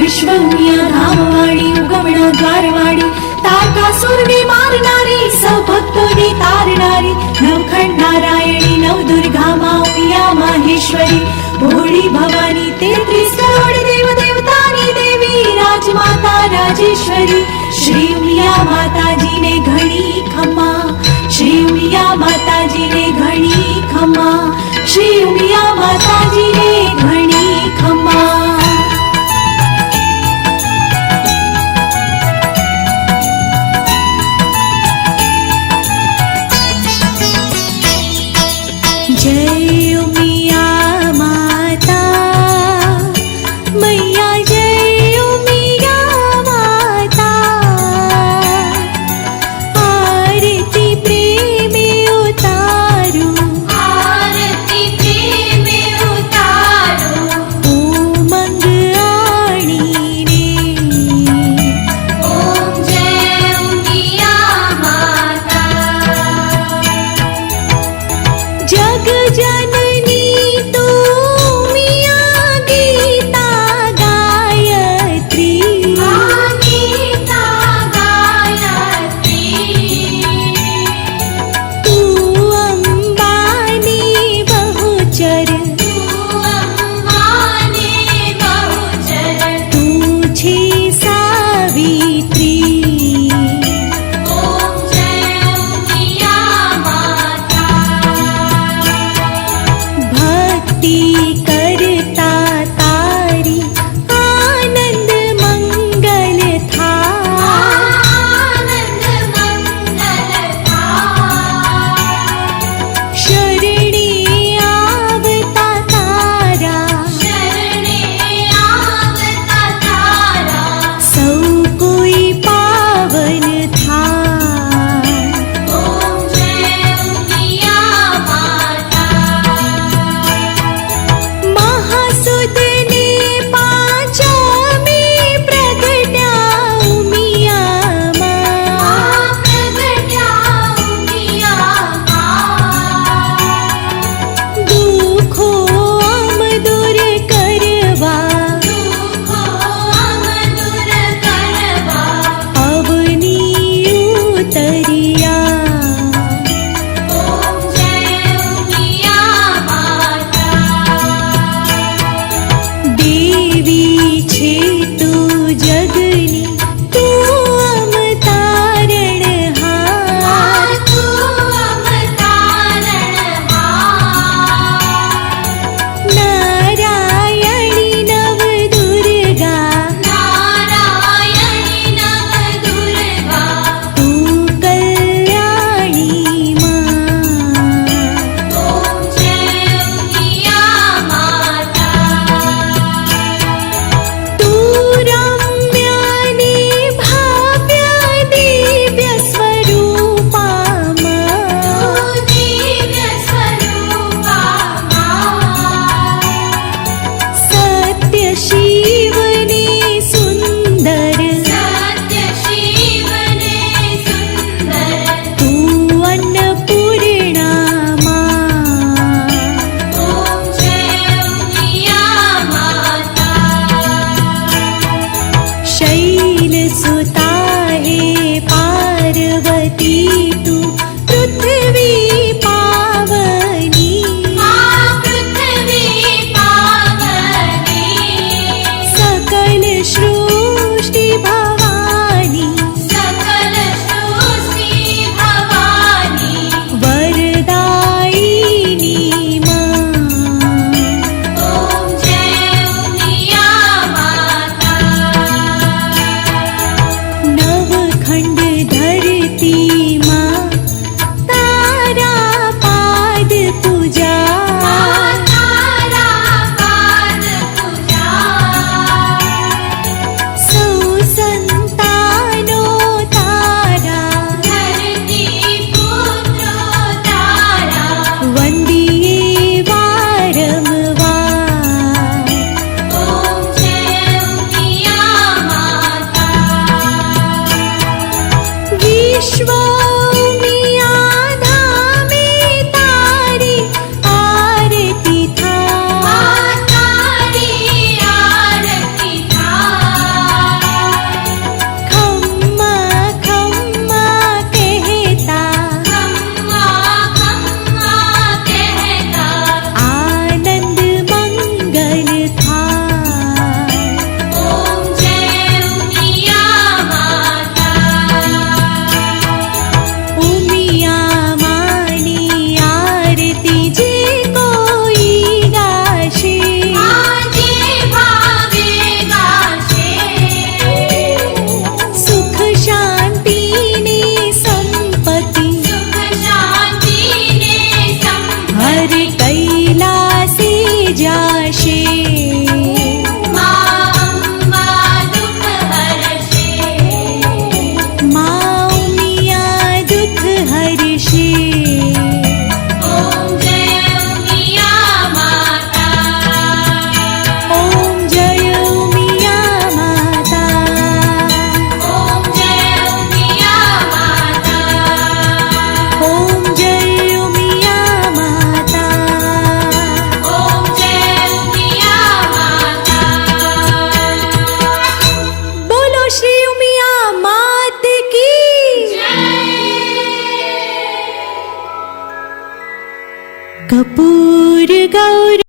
विश्वमिया धामवाणी उगमणा द्वारवाणी तारकासुरने मारणारी सभक्तोने तारणारी नवखंड नारायणी नवदुर्गा मा उमिया माहेश्वरी भोळी भवानी 33 करोड देव देवतानी देवी राजमाता राजेश्वरी श्री उमिया माताजी ने घणी खमा श्री उमिया माताजी ने घणी खमा श्री उमिया माताजी ने घणी खमा। जय उमिया माता मैया जय उमिया माता आरती प्रेम उतारू आरती प्रेम उतारू उमंग आणी रे ओम जय उमिया माता जग जननी तू उमिया गीता गायत्री गीता गायत्री तू अंबानी बहुचर तू अंबानी बहुचर तू छी सावित्री ओम जय उमिया माता भक्ति करता तारी आनंद मंगल था आनंद मंगल था शरणे आवता तारा शरणे आवता तारा सौ कोई पावन था ओम जय उमिया माता महासुद ने पांचा में प्रगट्या उमिया मां प्रगट्या उमिया मां दुखो अम दूर करवा दुखो अम दूर करवा अवनी उतरिया ओम जय उमिया माता देवी छे तू जगनी तू अवतारण हार तू अवतारण हार नारायणी नव दुर्गा नारायणी नव दुर्गा तू कल्याणी मां ओम जय उमिया माता तू रम्यानि भाव्य दिव्य स्वरूपा मां दिव्य स्वरूपा मां सत्य शिवने सुंदर सत्य शिवने सुंदर तू अन्नपूर्णा मां ओम जय उमिया माता शैल सुता हे पार्वती तू पृथ्वी पावनी पृथ्वी पावनी सकल सृष्टि भवानी सकल सृष्टि भवानी वरदायिनी मां ओम जय उमिया माता कपूर